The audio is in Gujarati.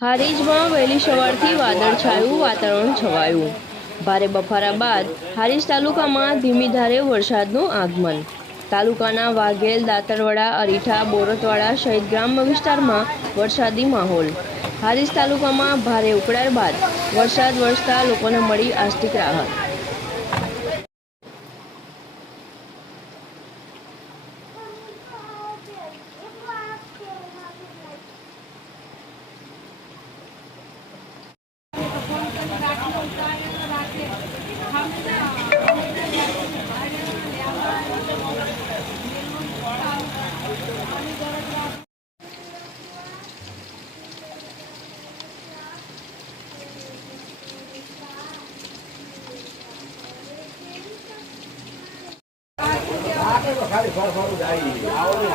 હારીજમાં વહેલી સવારથી વાદળછાયું વાતાવરણ છવાયું। ભારે બફારા બાદ હારીજ તાલુકામાં ધીમી ધારે વરસાદનું આગમન। તાલુકાના વાઘેલ, દાતરવાડા, અરીઠા, બોરતવાડા સહિત ગ્રામ્ય વિસ્તારમાં વરસાદી માહોલ। હારીજ તાલુકામાં ભારે ઉકળાટ બાદ વરસાદ વરસતા લોકોને મળી આસ્તિક રાહત। ખાલી ફળ ફળ જાય આવો ને